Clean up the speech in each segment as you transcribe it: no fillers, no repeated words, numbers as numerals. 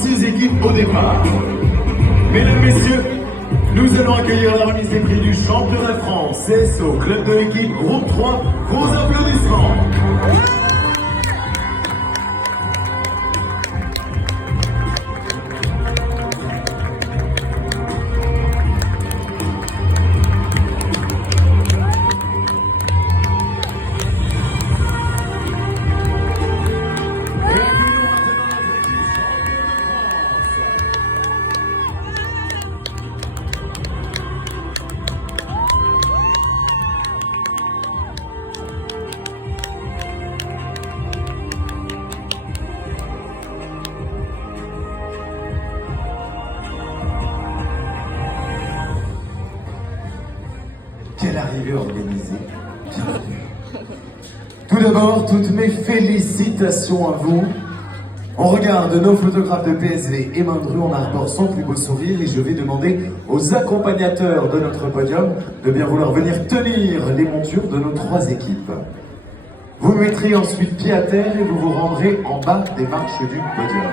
6 équipes au départ. Mesdames, Messieurs, nous allons accueillir la remise des prix du championnat de France. CSO, club de l'équipe, groupe 3, vos applaudissements. Quelle arrivée organisée. Tout d'abord, toutes mes félicitations à vous. On regarde nos photographes de PSV et Mandru, on arbore son plus beau sourire et je vais demander aux accompagnateurs de notre podium de bien vouloir venir tenir les montures de nos 3 équipes. Vous mettrez ensuite pied à terre et vous vous rendrez en bas des marches du podium.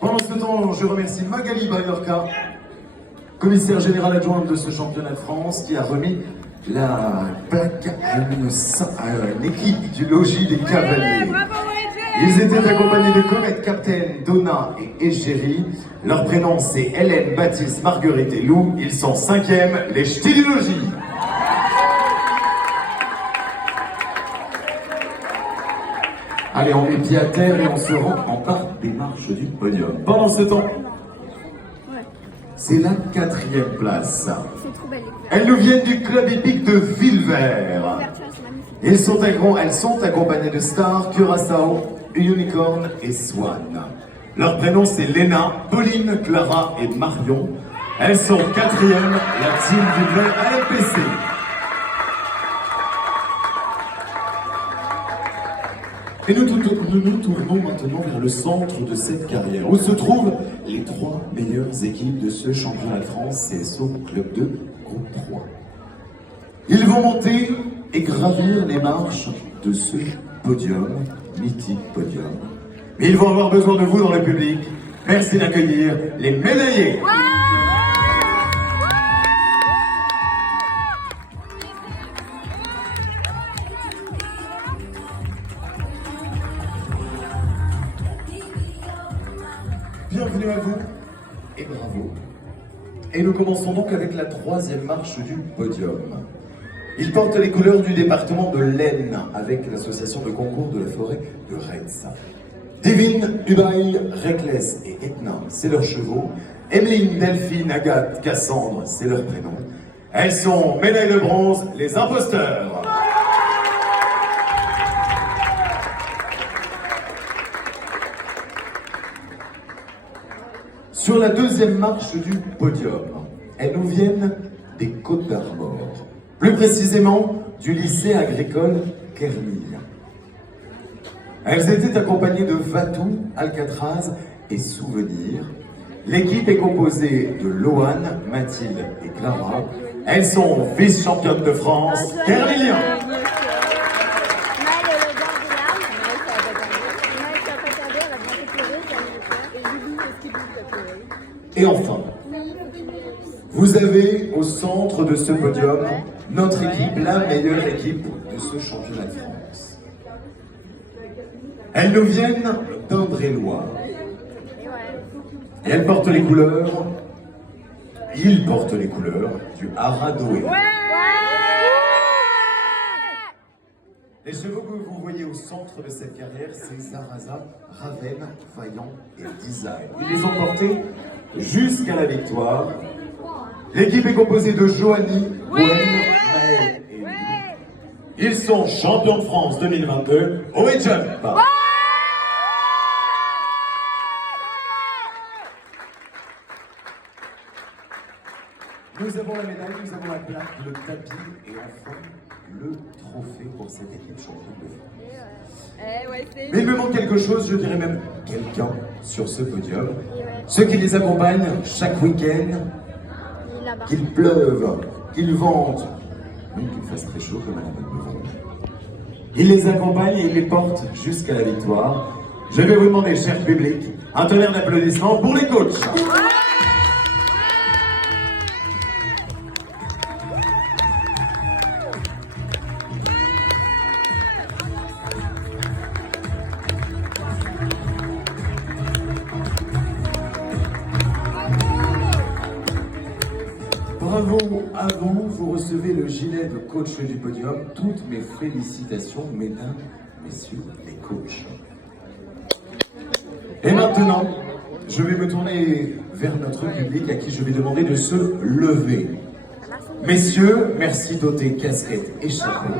Pendant ce temps, je remercie Magali Bayorka, commissaire général adjointe de ce championnat de France, qui a remis la plaque à une équipe du logis des Cavaliers. Ils étaient accompagnés de Comet, Captain, Donna et Égérie. Leur prénom c'est Hélène, Baptiste, Marguerite et Lou. Ils sont 5e, les ch'tis du logis. Allez, on met pied à terre et on se rend en bas des marches du podium. Pendant ce temps, c'est la 4e place. Elles nous viennent du club épique de Villevert. Elles sont accompagnées de Star, Curaçao, Unicorn et Swan. Leurs prénoms c'est Léna, Pauline, Clara et Marion. Elles sont 4e, la team Villevert AMPC. Et nous nous tournons maintenant vers le centre de cette carrière, où se trouvent les 3 meilleures équipes de ce championnat de France CSO Club 2, groupe 3. Ils vont monter et gravir les marches de ce podium, mythique podium. Mais ils vont avoir besoin de vous dans le public. Merci d'accueillir les médaillés. Bienvenue à vous et bravo. Et nous commençons donc avec la 3e marche du podium. Il porte les couleurs du département de l'Aisne avec l'association de concours de la forêt de Retz. Divine, Ubaï, Reckless et Etna, c'est leurs chevaux. Emeline, Delphine, Agathe, Cassandre, c'est leurs prénoms. Elles sont médailles de bronze, les imposteurs. Sur la 2e marche du podium, elles nous viennent des Côtes d'Armor, plus précisément du lycée agricole Kernil. Elles étaient accompagnées de Vatou, Alcatraz et Souvenir. L'équipe est composée de Loane, Mathilde et Clara. Elles sont vice-championnes de France Kerniliens. Et enfin, vous avez au centre de ce podium notre équipe, la meilleure équipe de ce championnat de France. Elles nous viennent d'Indre-et-Loire. Et elles portent les couleurs, ils portent les couleurs du Aradoé. Les chevaux que vous voyez au centre de cette carrière, c'est Zaraza, Raven, Vaillant et Design. Ils les ont portés jusqu'à la victoire. L'équipe est composée de Joanie, Gwen, Maël et Louis. Ils sont champions de France 2022 au Jump. Nous avons la médaille, nous avons la plaque, le tapis et enfin le trophée pour cette équipe championne de France. Mais il me manque quelque chose, je dirais même quelqu'un sur ce podium. Ceux qui les accompagnent chaque week-end, qu'il pleuve, qu'il vente, même qu'il fasse très chaud comme à la Madeleine. Ils les accompagnent et ils les portent jusqu'à la victoire. Je vais vous demander, cher public, un tonnerre d'applaudissements pour les coachs. Bravo à vous, vous recevez le gilet de coach du podium. Toutes mes félicitations, mesdames, messieurs les coachs. Et maintenant, je vais me tourner vers notre public à qui je vais demander de se lever. Messieurs, merci d'ôter casquette et chapeau.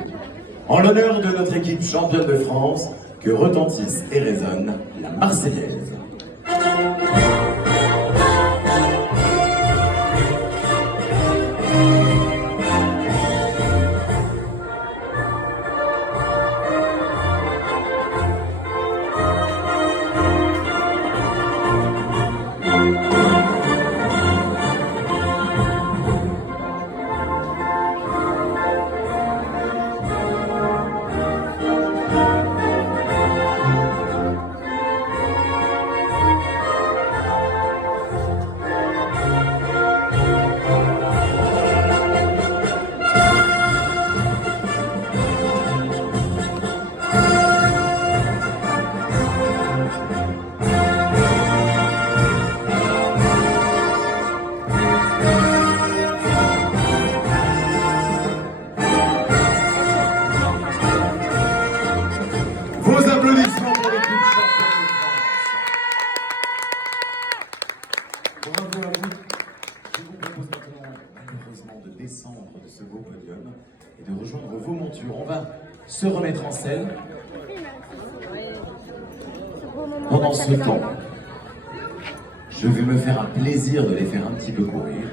En l'honneur de notre équipe championne de France, que retentisse et résonne la Marseillaise. Vos applaudissements pour l'équipe championne de France. Bravo à vous. Je vous propose maintenant, malheureusement, de descendre de ce beau podium et de rejoindre vos montures. On va se remettre en selle. Pendant ce temps, je vais me faire un plaisir de les faire un petit peu courir.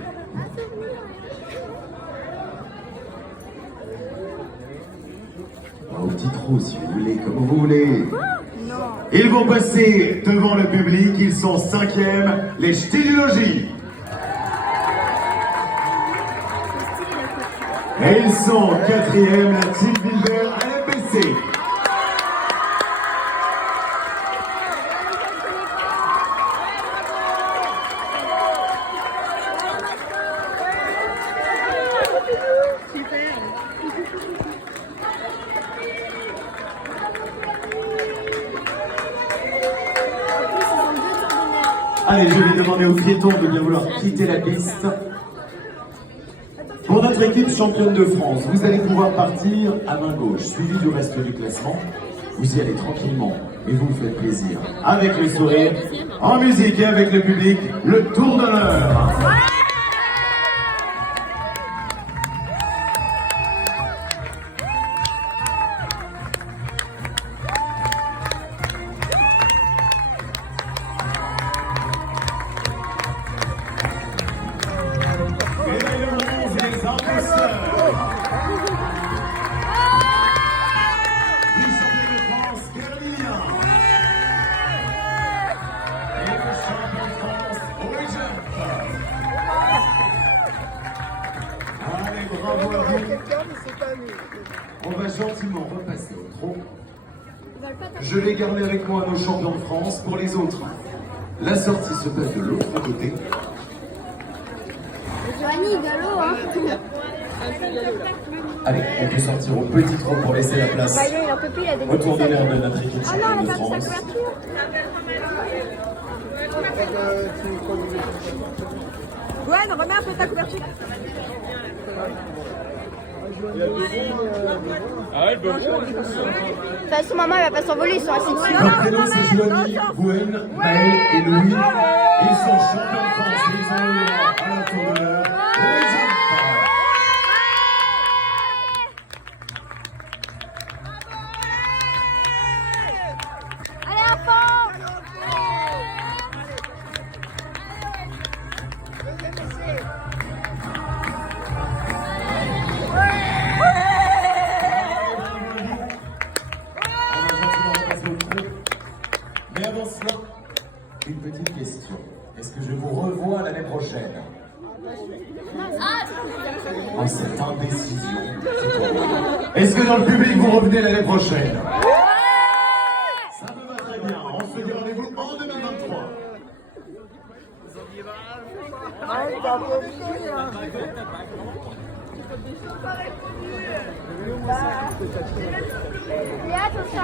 Au petit trou, si vous voulez, comme vous voulez. Ils vont passer devant le public, ils sont 5e, les ch'tis du logis. Et ils sont 4e, la team Builder à l'MPC. Allez, je vais demander aux piétons de bien vouloir quitter la piste. Pour notre équipe championne de France, vous allez pouvoir partir à main gauche, suivi du reste du classement. Vous y allez tranquillement, et vous me faites plaisir. Avec le sourire, en musique et avec le public, le tour d'honneur. On va gentiment repasser au trot. Je vais garder avec moi nos champions de France. Pour les autres, la sortie se passe de l'autre côté. Johnny, galop, hein. Allez, on peut sortir au petit trot pour laisser la place Bah, il en peut plus, il a des au tour d'honneur de notre équipe Ah non, championne elle de a perdu sa France. couverture. Gwen, remets un peu ta couverture. De toute façon, maman, elle va pas s'envoler, ils sont assis dessus. Leur prénom c'est Joanie, Gwen, Maël et Louis. Ils sont champions de France. Ils ont eu le droit à la tour d'honneur. Allez, enfant! Mais avant cela, une petite question. Est-ce que je vous revois l'année prochaine? En cette indécision. Est-ce que dans le public vous revenez l'année prochaine? Ça me va très bien. On se dit rendez-vous en 2023. Léa, attention.